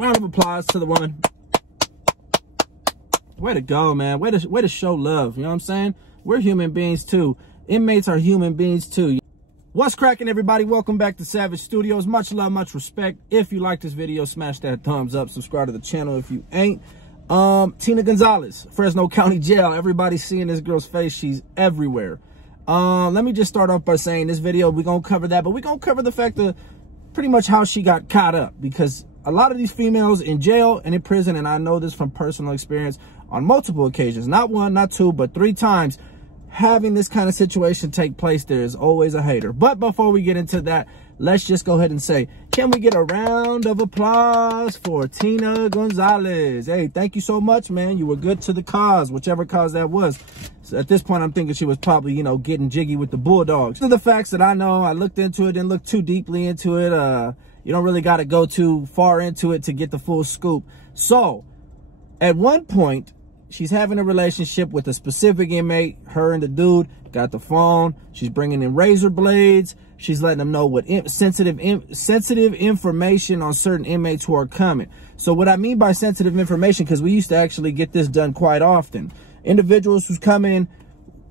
Round of applause to the woman. Way to go, man. Way to show love. You know what I'm saying? We're human beings too. Inmates are human beings too. What's cracking, everybody? Welcome back to Savage Studios. Much love, much respect. If you like this video, smash that thumbs up. Subscribe to the channel if you ain't. Tina Gonzalez, Fresno County Jail. Everybody's seeing this girl's face. She's everywhere. Let me just start off by saying this video, we're going to cover that, but we're going to cover the fact that pretty much how she got caught up, because a lot of these females in jail and in prison, and I know this from personal experience on multiple occasions, not one, not two, but 3 times, having this kind of situation take place, there is always a hater. But before we get into that, let's just go ahead and say, can we get a round of applause for Tina Gonzalez? Hey, thank you so much, man. You were good to the cause, whichever cause that was. So at this point, I'm thinking she was probably, you know, getting jiggy with the Bulldogs. So the facts that I know, I looked into it, didn't look too deeply into it. You don't really got to go too far into it to get the full scoop. So at one point, she's having a relationship with a specific inmate. Her and the dude got the phone. She's bringing in razor blades. She's letting them know what sensitive information on certain inmates who are coming. So what I mean by sensitive information, because we used to actually get this done quite often. Individuals who's coming,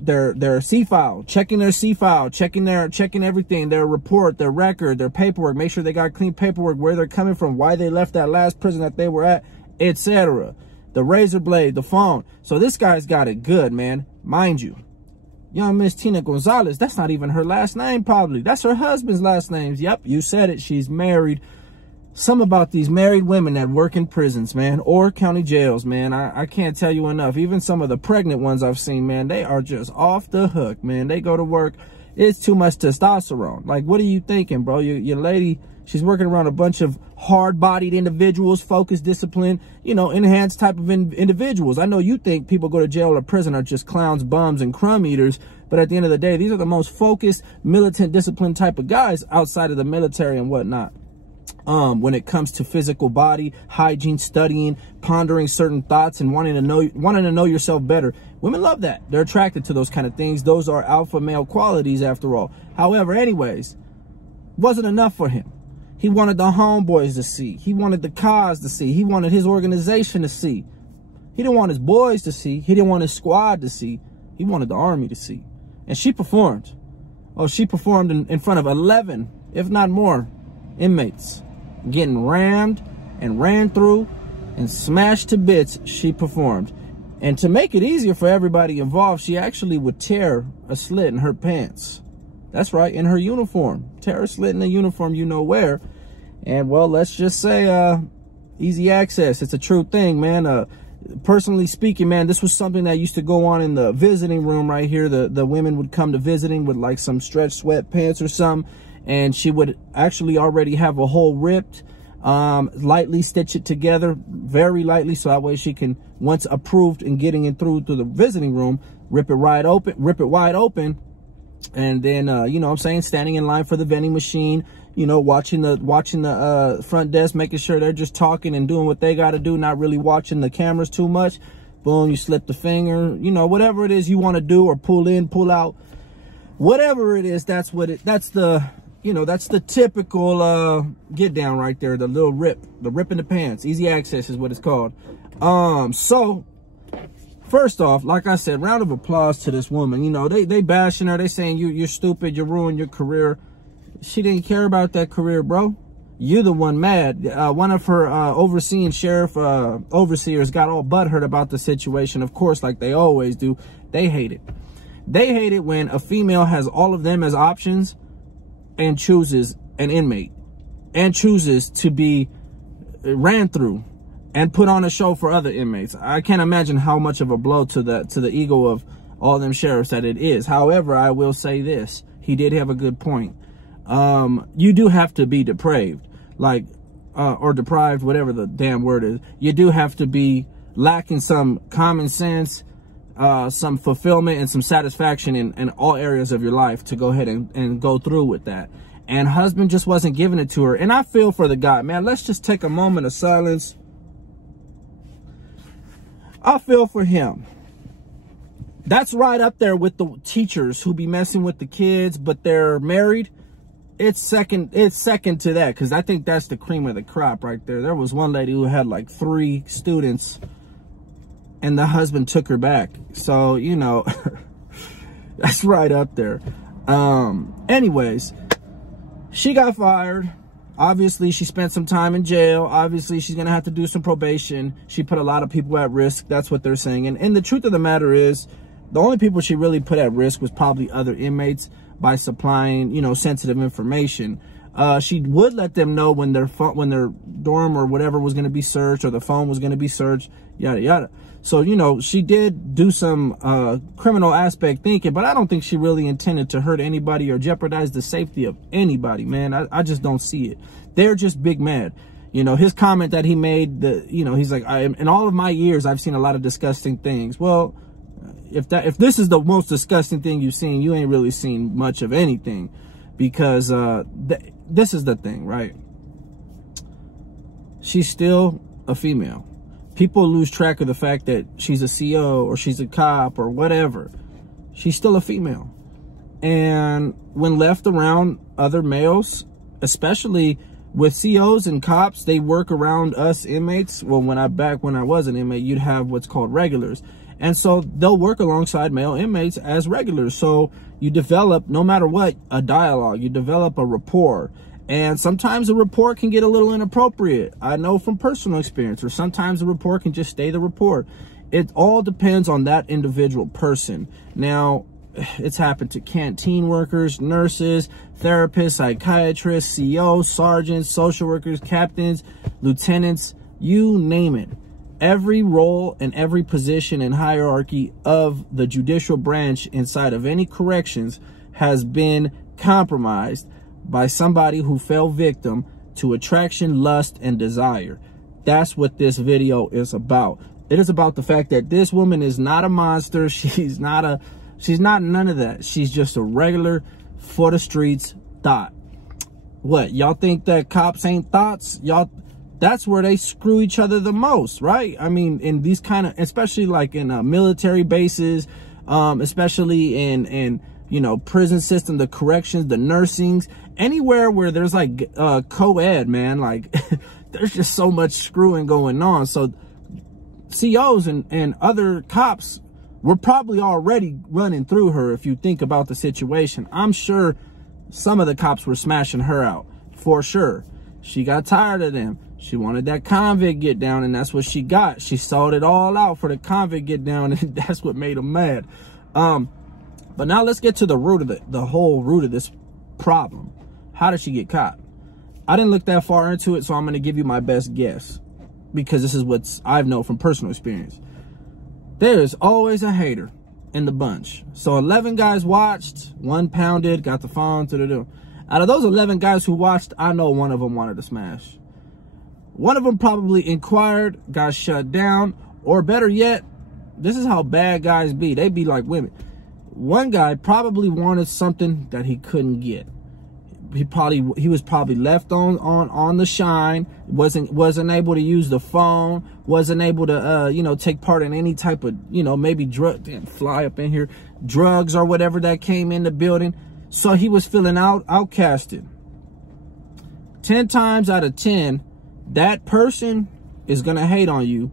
their C-file, checking their C-file, checking everything, their report, their record, their paperwork, make sure they got clean paperwork, where they're coming from, why they left that last prison that they were at, etc. The razor blade, the phone. So this guy's got it good, man. Mind you, young Miss Tina Gonzalez, that's not even her last name, probably. That's her husband's last name. Yep, you said it. She's married. Some about these married women that work in prisons, man, or county jails, man. I can't tell you enough. Even some of the pregnant ones I've seen, man, they are just off the hook, man. They go to work. It's too much testosterone. Like, what are you thinking, bro? Your lady, she's working around a bunch of hard-bodied individuals, focused, disciplined, you know, enhanced type of individuals. I know you think people go to jail or prison are just clowns, bums, and crumb eaters, but at the end of the day, these are the most focused, militant, disciplined type of guys outside of the military and whatnot. When it comes to physical body, hygiene, studying, pondering certain thoughts, and wanting to know yourself better. Women love that. They're attracted to those kind of things. Those are alpha male qualities after all. However, anyways, wasn't enough for him. He wanted the homeboys to see. He wanted the cause to see. He wanted his organization to see. He didn't want his boys to see. He didn't want his squad to see. He wanted the army to see. And she performed. Oh, she performed in front of 11, if not more, inmates. Getting rammed and ran through and smashed to bits. She performed. And to make it easier for everybody involved, she actually would tear a slit in her pants. That's right, in her uniform. Tear a slit in the uniform, you know where. And well, let's just say easy access. It's a true thing, man. Personally speaking, man, this was something that used to go on in the visiting room right here. The women would come to visiting with like some stretch sweatpants or something, and she would actually already have a hole ripped, lightly stitch it together, very lightly, so that way she can, once approved and getting it through to the visiting room, rip it wide open, and then you know what I'm saying, standing in line for the vending machine, you know, watching the front desk, making sure they're just talking and doing what they got to do, not really watching the cameras too much. Boom, you slip the finger, you know, whatever it is you want to do, or pull in, pull out, whatever it is, that's the you know, that's the typical get down right there, the little rip, the rip in the pants. Easy access is what it's called. So first off, like I said, round of applause to this woman. You know, they bashing her. They saying you're stupid, you ruined your career. She didn't care about that career, bro. You're the one mad. One of her overseeing sheriff overseers got all butthurt about the situation, of course, like they always do. They hate it. They hate it when a female has all of them as options and chooses an inmate and chooses to be ran through and put on a show for other inmates. I can't imagine how much of a blow to the ego of all them sheriffs that it is. However, I will say this. He did have a good point. You do have to be depraved, like, or deprived, whatever the damn word is. You do have to be lacking some common sense, some fulfillment and some satisfaction in all areas of your life to go ahead and go through with that. And husband just wasn't giving it to her. And I feel for the guy, man. Let's just take a moment of silence. I feel for him. That's right up there with the teachers who be messing with the kids, but they're married. it's second to that, because I think that's the cream of the crop right there. There was one lady who had like 3 students and the husband took her back. So, you know, that's right up there. Anyways, she got fired. Obviously, she spent some time in jail. Obviously, she's going to have to do some probation. She put a lot of people at risk. That's what they're saying. And the truth of the matter is, the only people she really put at risk was probably other inmates by supplying, you know, sensitive information. She would let them know when their dorm or whatever was going to be searched, or the phone was going to be searched, yada, yada. So, you know, she did do some criminal aspect thinking, but I don't think she really intended to hurt anybody or jeopardize the safety of anybody, man. I just don't see it. They're just big mad. You know, his comment that he made, you know, he's like, in all of my years, I've seen a lot of disgusting things. Well, if this is the most disgusting thing you've seen, you ain't really seen much of anything, because this is the thing, right? She's still a female. People lose track of the fact that she's a CO or she's a cop or whatever. She's still a female. And when left around other males, especially with COs and cops, they work around us inmates. Well, when I was an inmate, you'd have what's called regulars. And so they'll work alongside male inmates as regulars. So you develop, no matter what, a dialogue. You develop a rapport. And sometimes a rapport can get a little inappropriate. I know from personal experience. Or sometimes a rapport can just stay the rapport. It all depends on that individual person. Now, it's happened to canteen workers, nurses, therapists, psychiatrists, COs, sergeants, social workers, captains, lieutenants, you name it. Every role and every position and hierarchy of the judicial branch inside of any corrections has been compromised by somebody who fell victim to attraction, lust, and desire. That's what this video is about. It is about the fact that this woman is not a monster. She's not none of that. She's just a regular for the streets thought. What, y'all think that cops ain't thoughts? Y'all, that's where they screw each other the most, right? I mean, in these kind of, especially like in military bases, especially in you know, prison system, the corrections, the nursings, anywhere where there's like co-ed, man, like there's just so much screwing going on. So COs and other cops were probably already running through her. If you think about the situation, I'm sure some of the cops were smashing her out for sure. She got tired of them. She wanted that convict get down, and that's what she got. She sold it all out for the convict get down, and that's what made them mad. But now let's get to the root of the whole root of this problem. How did she get caught? I didn't look that far into it, so I'm going to give you my best guess, because this is what I know from personal experience. There's always a hater in the bunch. So 11 guys watched, 1 pounded, got the phone to the door. Out of those 11 guys who watched, I know one of them wanted to smash. One of them probably inquired, got shut down, or better yet, this is how bad guys be. They be like women. One guy probably wanted something that he couldn't get. He was probably left on the shine, wasn't able to use the phone, wasn't able to you know, take part in any type of, you know, maybe fly up in here, drugs or whatever that came in the building. So he was feeling outcasted. 10 times out of 10, that person is gonna hate on you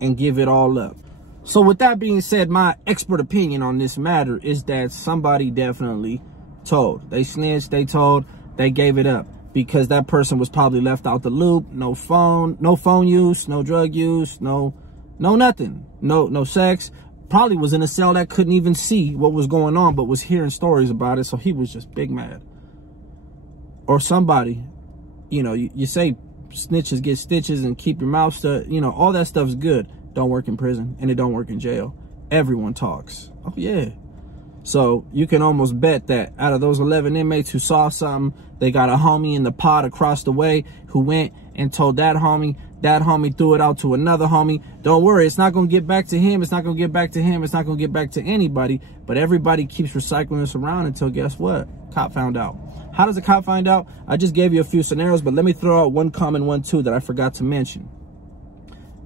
and give it all up. So with that being said, my expert opinion on this matter is that somebody definitely told. They snitched, they told, they gave it up, because that person was probably left out the loop. No phone use, no drug use, no nothing, no sex. Probably was in a cell that couldn't even see what was going on, but was hearing stories about it. So he was just big mad. Or somebody, you know, you say snitches get stitches and keep your mouth shut, you know, all that stuff's good. Don't work in prison, and it don't work in jail. Everyone talks. Oh yeah. So you can almost bet that out of those 11 inmates who saw something, they got a homie in the pod across the way who went and told that homie threw it out to another homie. Don't worry, it's not going to get back to him. It's not going to get back to him. It's not going to get back to anybody. But everybody keeps recycling this around until, guess what? Cop found out. How does a cop find out? I just gave you a few scenarios, but let me throw out one common one too that I forgot to mention.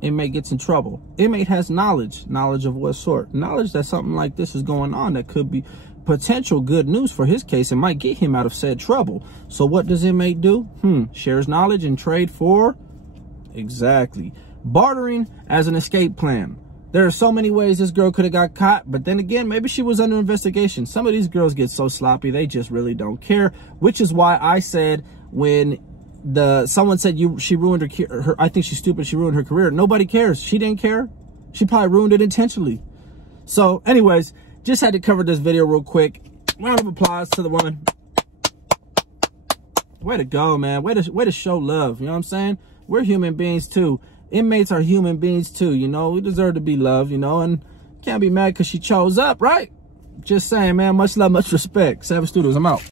Inmate gets in trouble. Inmate has knowledge. Knowledge of what sort? Knowledge that something like this is going on that could be potential good news for his case and might get him out of said trouble. So what does inmate do? Shares knowledge and trade for? Exactly. Bartering as an escape plan. There are so many ways this girl could have got caught, but then again, maybe she was under investigation. Some of these girls get so sloppy, they just really don't care, which is why I said when someone said she ruined her, I think she's stupid, she ruined her career. Nobody cares. She didn't care. She probably ruined it intentionally. So anyways, just had to cover this video real quick. Round of applause to the woman. Way to go, man. Way to show love. You know what I'm saying? We're human beings too. Inmates are human beings too, you know. We deserve to be loved, you know, and can't be mad because she chose up, right? Just saying, man. Much love, much respect. Savage Studios, I'm out.